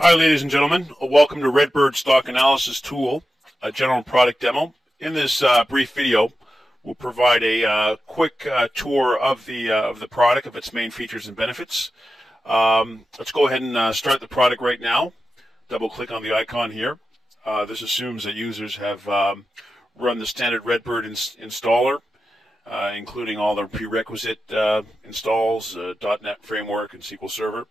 Hi, ladies and gentlemen. Welcome to RedBird Stock Analysis tool, a general product demo. In this brief video, we'll provide a quick tour of the product, of its main features and benefits. Let's go ahead and start the product right now. Double-click on the icon here. This assumes that users have run the standard RedBird installer, including all the prerequisite installs, .NET Framework, and SQL Server.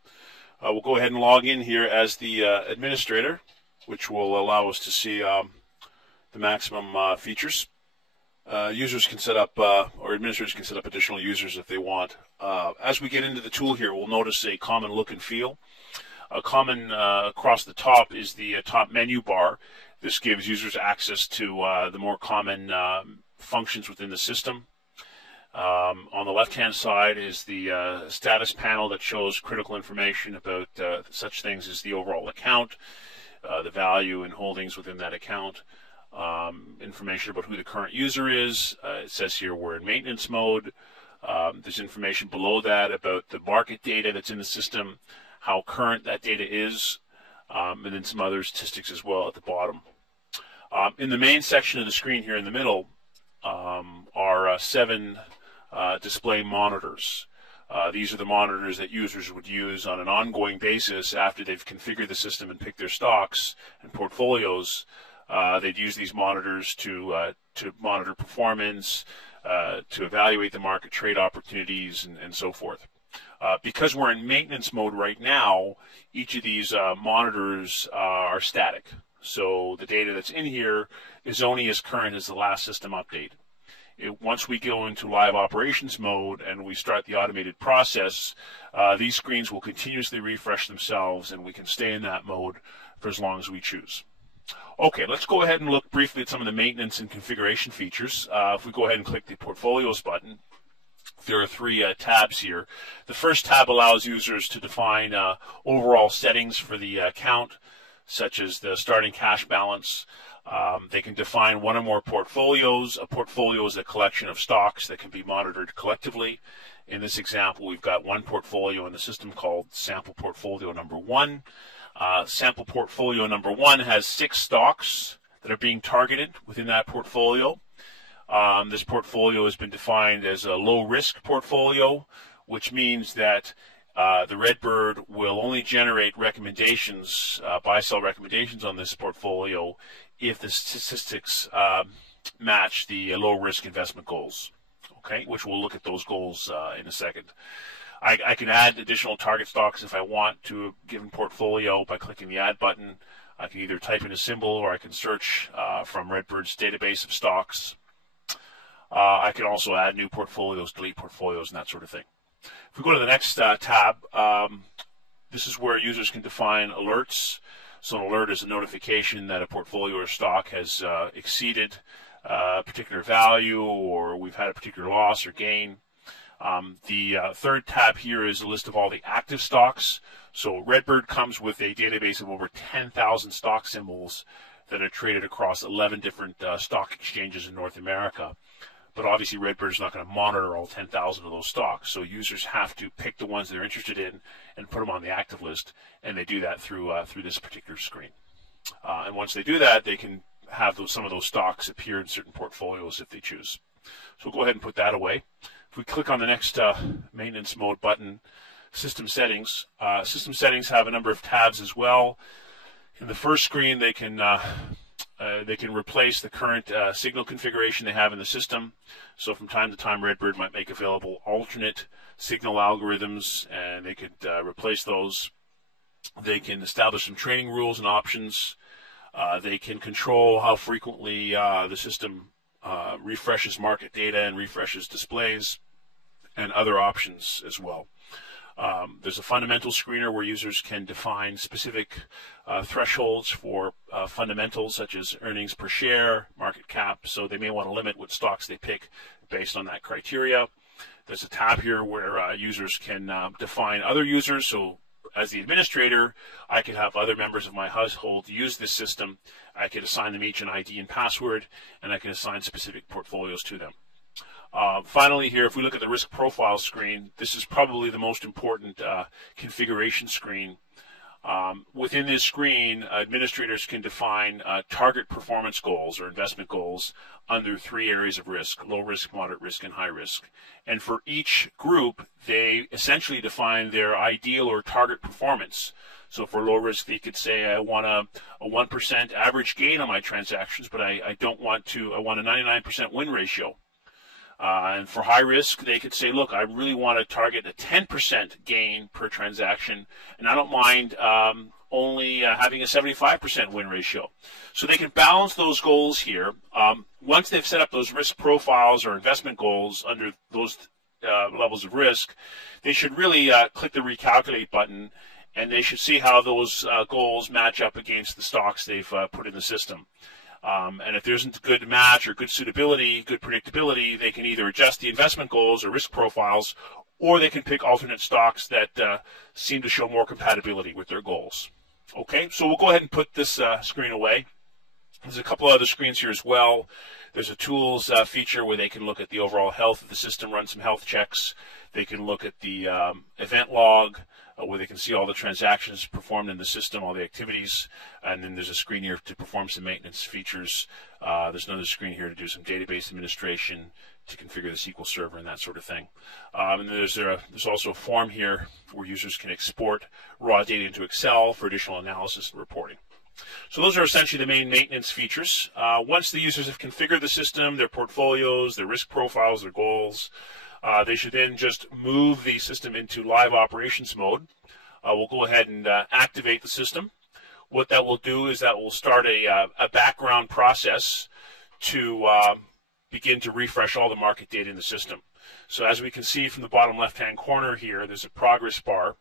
We'll go ahead and log in here as the administrator, which will allow us to see the maximum features. Users can set up, or administrators can set up additional users if they want. As we get into the tool here, we'll notice a common look and feel. A common across the top is the top menu bar. This gives users access to the more common functions within the system. On the left-hand side is the status panel that shows critical information about such things as the overall account, the value and holdings within that account, information about who the current user is. It says here we're in maintenance mode. There's information below that about the market data that's in the system, how current that data is, and then some other statistics as well at the bottom. In the main section of the screen here in the middle are 7 display monitors. These are the monitors that users would use on an ongoing basis after they've configured the system and picked their stocks and portfolios. They'd use these monitors to monitor performance, to evaluate the market trade opportunities, and so forth. Because we're in maintenance mode right now, each of these monitors are static. So the data that's in here is only as current as the last system update. Once we go into live operations mode and we start the automated process, these screens will continuously refresh themselves, and we can stay in that mode for as long as we choose. Okay, let's go ahead and look briefly at some of the maintenance and configuration features. If we go ahead and click the Portfolios button, there are 3 tabs here. The first tab allows users to define overall settings for the account, such as the starting cash balance. They can define one or more portfolios. A portfolio is a collection of stocks that can be monitored collectively. In this example, we've got one portfolio in the system called Sample Portfolio Number 1. Sample Portfolio Number 1 has 6 stocks that are being targeted within that portfolio. This portfolio has been defined as a low-risk portfolio, which means that the RedBird will only generate recommendations, buy-sell recommendations on this portfolio if the statistics match the low-risk investment goals, okay, which we'll look at those goals in a second. I can add additional target stocks if I want to a given portfolio by clicking the Add button. I can either type in a symbol or I can search from RedBird's database of stocks. I can also add new portfolios, delete portfolios, and that sort of thing. If we go to the next tab, this is where users can define alerts. So an alert is a notification that a portfolio or stock has exceeded a particular value, or we've had a particular loss or gain. The third tab here is a list of all the active stocks. So RedBird comes with a database of over 10,000 stock symbols that are traded across 11 different stock exchanges in North America. But obviously, RedBird is not going to monitor all 10,000 of those stocks. So users have to pick the ones they're interested in and put them on the active list, and they do that through this particular screen. And once they do that, they can have some of those stocks appear in certain portfolios if they choose. So we'll go ahead and put that away. If we click on the next maintenance mode button, System Settings. System Settings have a number of tabs as well. In the first screen, they can replace the current signal configuration they have in the system. So from time to time, RedBird might make available alternate signal algorithms, and they could replace those. They can establish some trading rules and options. They can control how frequently the system refreshes market data and refreshes displays, and other options as well. There's a fundamental screener where users can define specific thresholds for fundamentals such as earnings per share, market cap, so they may want to limit what stocks they pick based on that criteria. There's a tab here where users can define other users, so as the administrator, I could have other members of my household use this system. I could assign them each an ID and password, and I can assign specific portfolios to them. Finally here, if we look at the risk profile screen, this is probably the most important configuration screen. Within this screen, administrators can define target performance goals or investment goals under 3 areas of risk: low risk, moderate risk, and high risk. And for each group, they essentially define their ideal or target performance. So for low risk, they could say, I want a 1% average gain on my transactions, but I want a 99% win ratio. And for high risk, they could say, look, I really want to target a 10% gain per transaction, and I don't mind only having a 75% win ratio. So they can balance those goals here. Once they've set up those risk profiles or investment goals under those levels of risk, they should really click the recalculate button, and they should see how those goals match up against the stocks they've put in the system. And if there isn't a good match or good suitability, good predictability, they can either adjust the investment goals or risk profiles, or they can pick alternate stocks that seem to show more compatibility with their goals. Okay, so we'll go ahead and put this screen away. There's a couple other screens here as well. There's a tools feature where they can look at the overall health of the system, run some health checks. They can look at the event log, where they can see all the transactions performed in the system, all the activities, and then there's a screen here to perform some maintenance features. There's another screen here to do some database administration, to configure the SQL Server and that sort of thing. And there's also a form here where users can export raw data into Excel for additional analysis and reporting. So those are essentially the main maintenance features. Once the users have configured the system, their portfolios, their risk profiles, their goals, they should then just move the system into live operations mode. We'll go ahead and activate the system. What that will do is that will start a background process to begin to refresh all the market data in the system. So as we can see from the bottom left-hand corner here, there's a progress bar,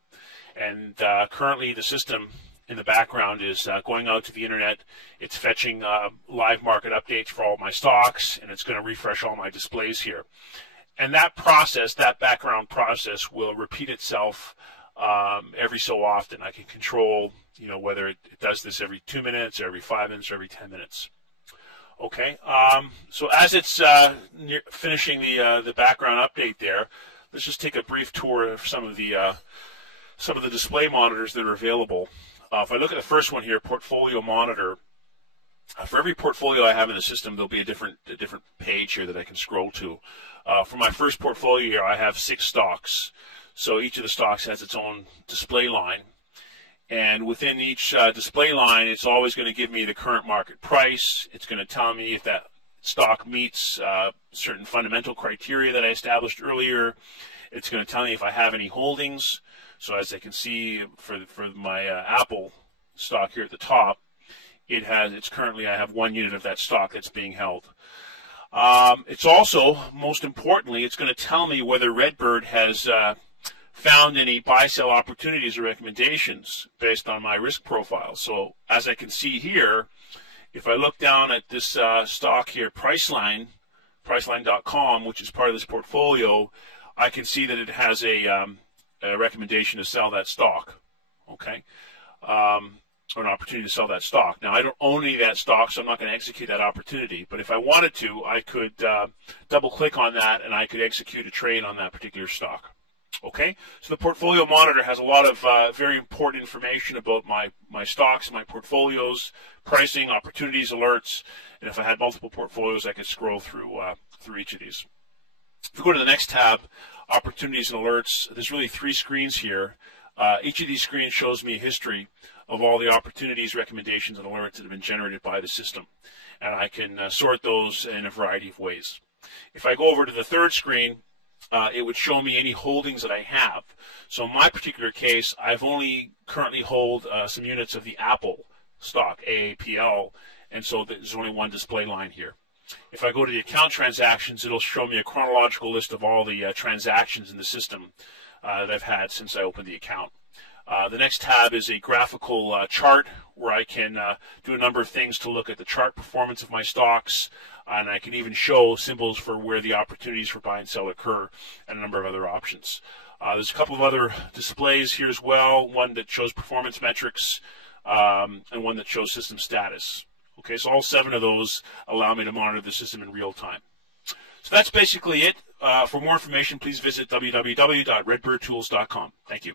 and currently the system in the background is going out to the internet. It's fetching live market updates for all my stocks, and it's going to refresh all my displays here. And that process, that background process, will repeat itself every so often. I can control, whether it does this every 2 minutes, or every 5 minutes, or every 10 minutes. Okay. So as it's finishing the background update there, let's just take a brief tour of some of the display monitors that are available. If I look at the first one here, Portfolio Monitor. For every portfolio I have in the system, there'll be a different page here that I can scroll to. For my first portfolio here, I have 6 stocks. So each of the stocks has its own display line. And within each display line, it's always going to give me the current market price. It's going to tell me if that stock meets certain fundamental criteria that I established earlier. It's going to tell me if I have any holdings. So as I can see for my Apple stock here at the top, I have 1 unit of that stock that's being held. It's also, most importantly, it's going to tell me whether RedBird has found any buy-sell opportunities or recommendations based on my risk profile. So as I can see here, if I look down at this stock here, Priceline.com, which is part of this portfolio, I can see that it has a recommendation to sell that stock. Okay. Or an opportunity to sell that stock. Now, I don't own any of that stock, so I'm not going to execute that opportunity. But if I wanted to, I could double-click on that, and I could execute a trade on that particular stock. Okay? So the Portfolio Monitor has a lot of very important information about my stocks, my portfolios, pricing, opportunities, alerts. And if I had multiple portfolios, I could scroll through each of these. If we go to the next tab, Opportunities and Alerts, there's really 3 screens here. Each of these screens shows me a history of all the opportunities, recommendations, and alerts that have been generated by the system. And I can sort those in a variety of ways. If I go over to the third screen, it would show me any holdings that I have. So in my particular case, I've only currently hold some units of the Apple stock, AAPL, and so there's only 1 display line here. If I go to the account transactions, it'll show me a chronological list of all the transactions in the system that I've had since I opened the account. The next tab is a graphical chart where I can do a number of things to look at the chart performance of my stocks, and I can even show symbols for where the opportunities for buy and sell occur, and a number of other options. There's a couple of other displays here as well, one that shows performance metrics and one that shows system status. Okay, so all 7 of those allow me to monitor the system in real time. So that's basically it. For more information, please visit www.redbirdtools.com. Thank you.